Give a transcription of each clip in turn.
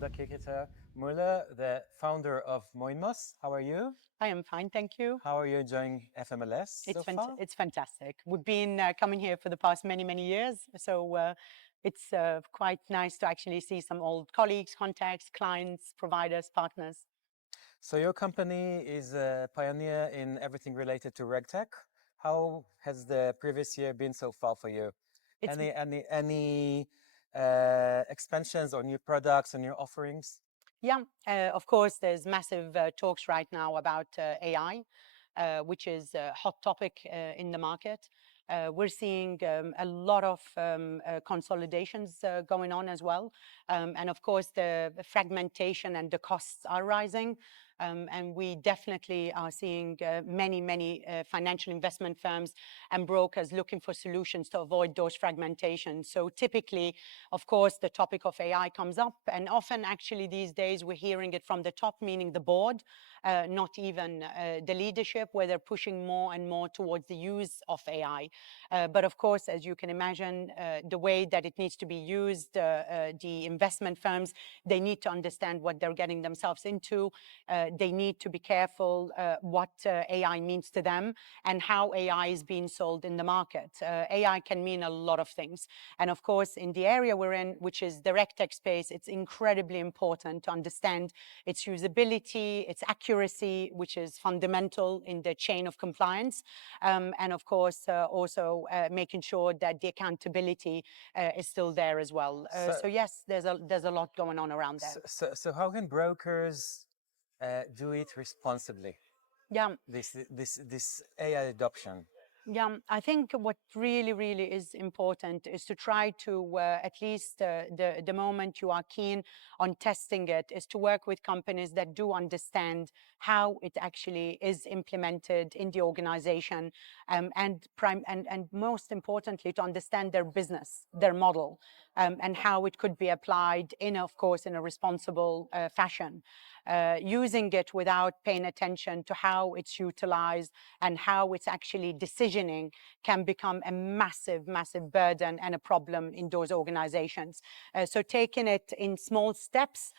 Kirketerp Møller, the founder of Muinmos. How are you? I am fine, thank you. How are you enjoying FMLS so far? It's fantastic. We've been coming here for the past many years, so it's quite nice to actually see some old colleagues, contacts, clients, providers, partners. So your company is a pioneer in everything related to regtech. How has the previous year been so far for you? It's Any expansions or new products or new offerings? Yeah, of course, there's massive talks right now about AI, which is a hot topic in the market. We're seeing a lot of consolidations going on as well. And of course, the fragmentation and the costs are rising. And we definitely are seeing many financial investment firms and brokers looking for solutions to avoid those fragmentations. So typically, of course, the topic of AI comes up, and often actually these days we're hearing it from the top, meaning the board, not even the leadership, where they're pushing more and more towards the use of AI. But of course, as you can imagine, the way that it needs to be used, the investment firms, they need to understand what they're getting themselves into. They need to be careful what AI means to them and how AI is being sold in the market. AI can mean a lot of things. And of course, in the area we're in, which is the regtech space, it's incredibly important to understand its usability, its accuracy, which is fundamental in the chain of compliance. And of course, also making sure that the accountability is still there as well. So yes, there's a lot going on around there. So how can brokers do it responsibly? Yeah. This AI adoption. Yeah, I think what really is important is to try to, at least the moment you are keen on testing it, is to work with companies that do understand how it actually is implemented in the organization, and most importantly, to understand their business, their model, and how it could be applied in, of course, in a responsible fashion. Using it without paying attention to how it's utilized and how it's actually decisioning can become a massive burden and a problem in those organizations. So taking it in small steps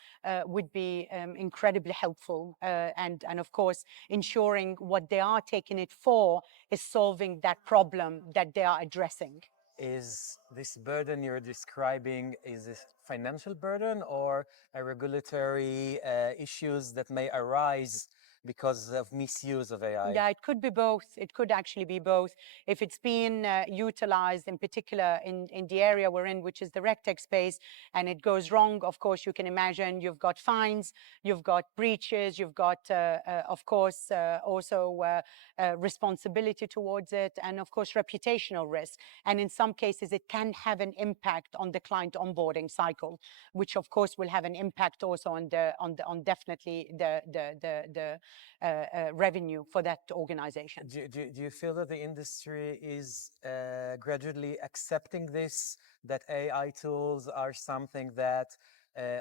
would be incredibly helpful, and of course ensuring what they are taking it for is solving that problem that they are addressing. Is this burden you're describing, is this financial burden or a regulatory issues that may arise because of misuse of AI? Yeah, it could be both. It could actually be both. If it's being utilized in particular in the area we're in, which is the regtech space, and it goes wrong, of course, you can imagine you've got fines, you've got breaches, you've got, of course, also responsibility towards it, and of course, reputational risk. And in some cases, it can have an impact on the client onboarding cycle, which of course will have an impact also on definitely the revenue for that organization. Do you feel that the industry is gradually accepting this, that AI tools are something that,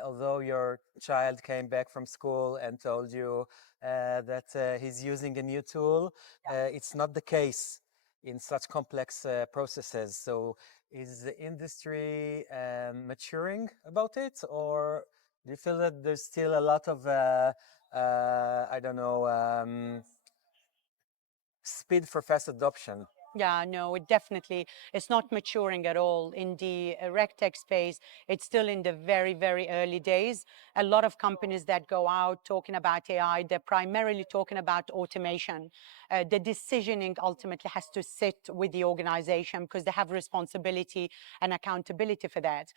although your child came back from school and told you that he's using a new tool, it's not the case in such complex processes? So is the industry maturing about it, or do you feel that there's still a lot of I don't know, speed for fast adoption? Yeah, no, it's not maturing at all. In the regtech space, it's still in the very early days. A lot of companies that go out talking about AI, they're primarily talking about automation. The decisioning ultimately has to sit with the organization because they have responsibility and accountability for that.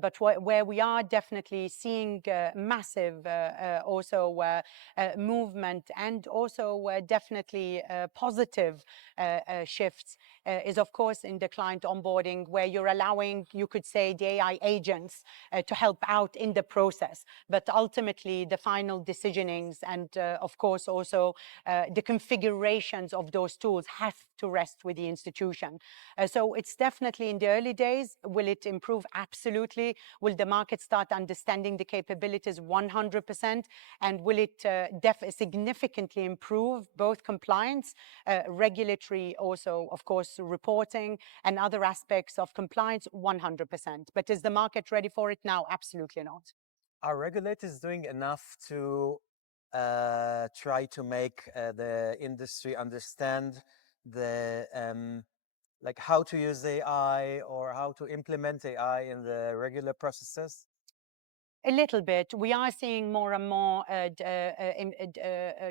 But where we are definitely seeing massive also movement and also definitely positive shifts is of course in the client onboarding, where you're allowing, you could say, the AI agents to help out in the process. But ultimately the final decisionings and of course also the configurations of those tools have to rest with the institution. So it's definitely in the early days. Will it improve? Absolutely. Will the market start understanding the capabilities? 100%. And will it significantly improve both compliance, regulatory, also of course reporting and other aspects of compliance? 100%. But is the market ready for it now? Absolutely not. Are regulators doing enough to try to make the industry understand the like how to use AI or how to implement AI in the regular processes? A little bit. We are seeing more and more,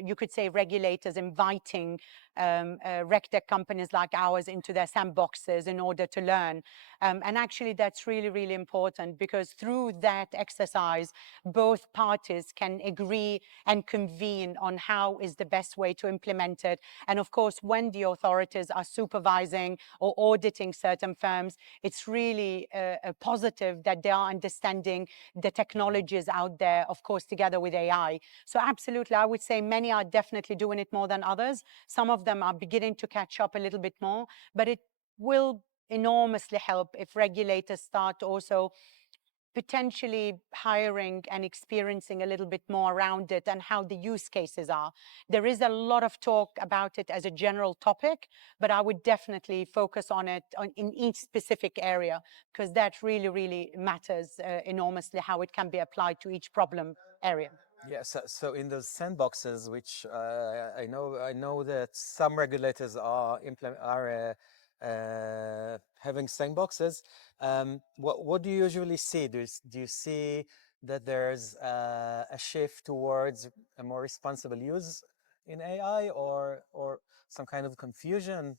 you could say, regulators inviting regtech companies like ours into their sandboxes in order to learn. And actually, that's really, really important, because through that exercise, both parties can agree and convene on how is the best way to implement it. And of course, when the authorities are supervising or auditing certain firms, it's really positive that they are understanding the technologies out there, of course, together with AI. So absolutely, I would say many are definitely doing it more than others. Some of them are beginning to catch up a little bit more, but it will enormously help if regulators start also potentially hiring and experiencing a little bit more around it and how the use cases are. There is a lot of talk about it as a general topic, but I would definitely focus on it in each specific area, because that really, really matters enormously, how it can be applied to each problem area. Yeah, so in those sandboxes, which I know that some regulators are having sandboxes. What do you usually see? Do you see that there's a shift towards a more responsible use in AI, or some kind of confusion?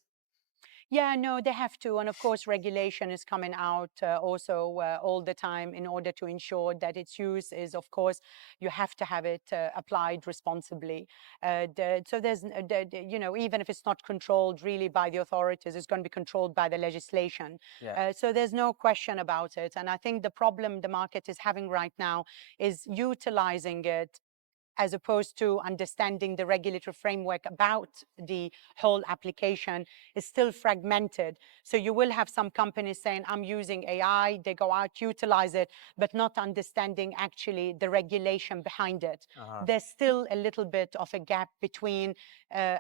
Yeah, no, they have to. And of course, regulation is coming out also all the time in order to ensure that its use is, of course, you have to have it applied responsibly. So there's, even if it's not controlled really by the authorities, it's going to be controlled by the legislation. Yeah. So there's no question about it. And I think the problem the market is having right now is utilizing it as opposed to understanding the regulatory framework about the whole application, is still fragmented. So you will have some companies saying, I'm using AI, they go out, utilize it, but not understanding actually the regulation behind it. There's still a little bit of a gap between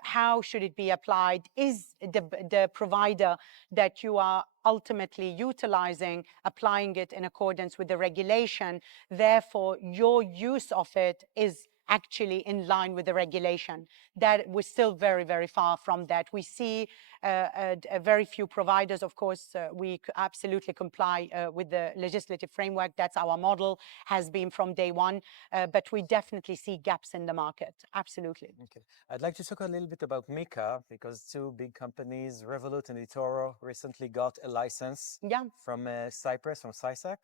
how should it be applied? Is the provider that you are ultimately utilizing, applying it in accordance with the regulation? Therefore, your use of it is actually in line with the regulation. That we're still very, very far from that. We see a very few providers. Of course, we absolutely comply with the legislative framework. That's our model, has been from day one. But we definitely see gaps in the market. Absolutely. Okay. I'd like to talk a little bit about MiCA, because two big companies, Revolut and eToro, recently got a license Yeah. from Cyprus, from CISAC.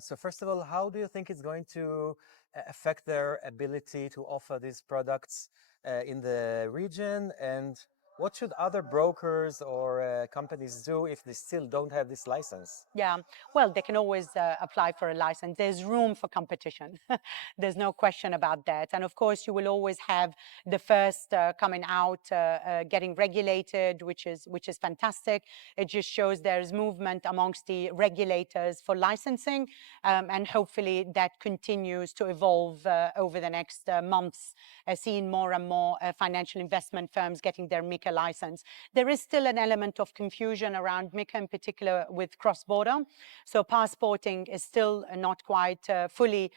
So first of all, how do you think it's going to affect their ability to offer these products in the region? And what should other brokers or companies do if they still don't have this license? Yeah, well, they can always apply for a license. There's room for competition. There's no question about that. And of course, you will always have the first coming out, getting regulated, which is fantastic. It just shows there's movement amongst the regulators for licensing, and hopefully that continues to evolve over the next months, seeing more and more financial investment firms getting their MiCA license. There is still an element of confusion around MiCA, in particular with cross-border. So passporting is still not quite fully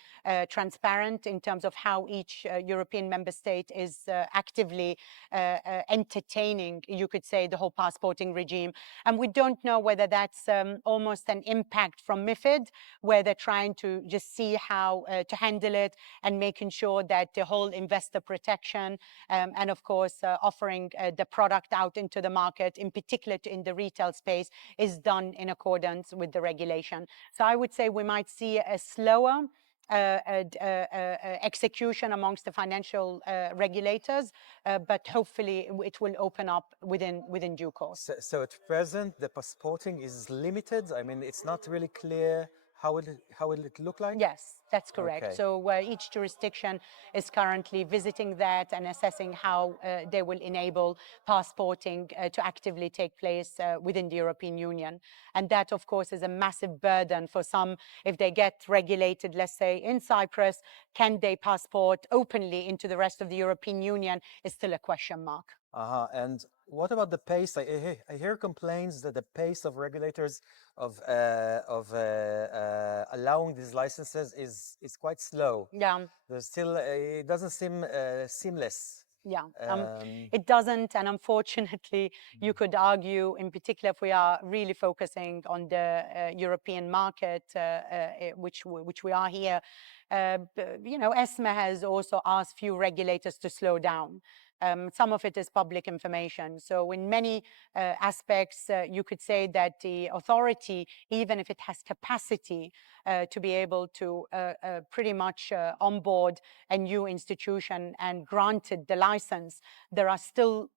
transparent in terms of how each European member state is actively entertaining, you could say, the whole passporting regime. And we don't know whether that's almost an impact from MiFID, where they're trying to just see how to handle it and making sure that the whole investor protection and of course offering the product out into the market, in particular in the retail space, is done in accordance with the regulation. So I would say we might see a slower execution amongst the financial regulators, but hopefully it will open up within due course. So at present, the passporting is limited. I mean, it's not really clear how will it look like? Yes, that's correct. Okay. So each jurisdiction is currently visiting that and assessing how they will enable passporting to actively take place within the European Union. And that, of course, is a massive burden for some. If they get regulated, let's say in Cyprus, can they passport openly into the rest of the European Union is still a question mark. And what about the pace? I hear complaints that the pace of regulators of allowing these licenses is quite slow. Yeah. There's still it doesn't seem seamless. Yeah, Um, it doesn't, and unfortunately, you could argue, in particular, if we are really focusing on the European market, which we are here, you know, ESMA has also asked few regulators to slow down. Some of it is public information. So in many aspects, you could say that the authority, even if it has capacity to be able to pretty much onboard a new institution and granted the license, there are still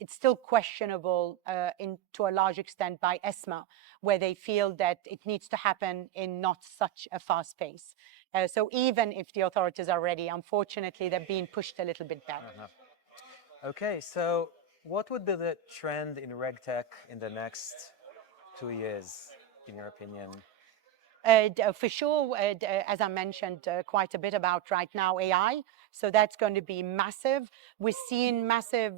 it's still questionable to a large extent by ESMA, where they feel that it needs to happen in not such a fast pace. So even if the authorities are ready, unfortunately, they're being pushed a little bit back. okay, so what would be the trend in regtech in the next 2 years, in your opinion? For sure, as I mentioned quite a bit about right now, AI. So that's going to be massive. We're seeing massive,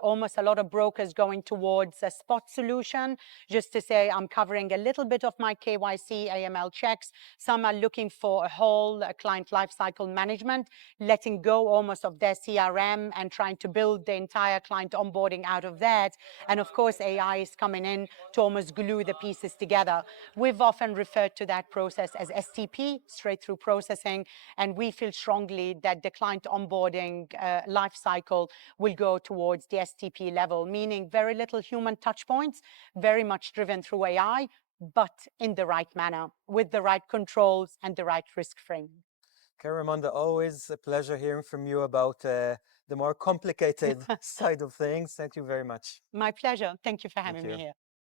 almost a lot of brokers going towards a spot solution, just to say, I'm covering a little bit of my KYC, AML checks. Some are looking for a whole client lifecycle management, letting go almost of their CRM and trying to build the entire client onboarding out of that. And of course, AI is coming in to almost glue the pieces together. We've often referred to that process as STP, straight through processing, and we feel strongly that the client onboarding life cycle will go towards the STP level, meaning very little human touch points, very much driven through AI, but in the right manner, with the right controls and the right risk frame. Okay, Ramanda, always a pleasure hearing from you about the more complicated side of things. Thank you very much. My pleasure. Thank you for Thank having me you. here.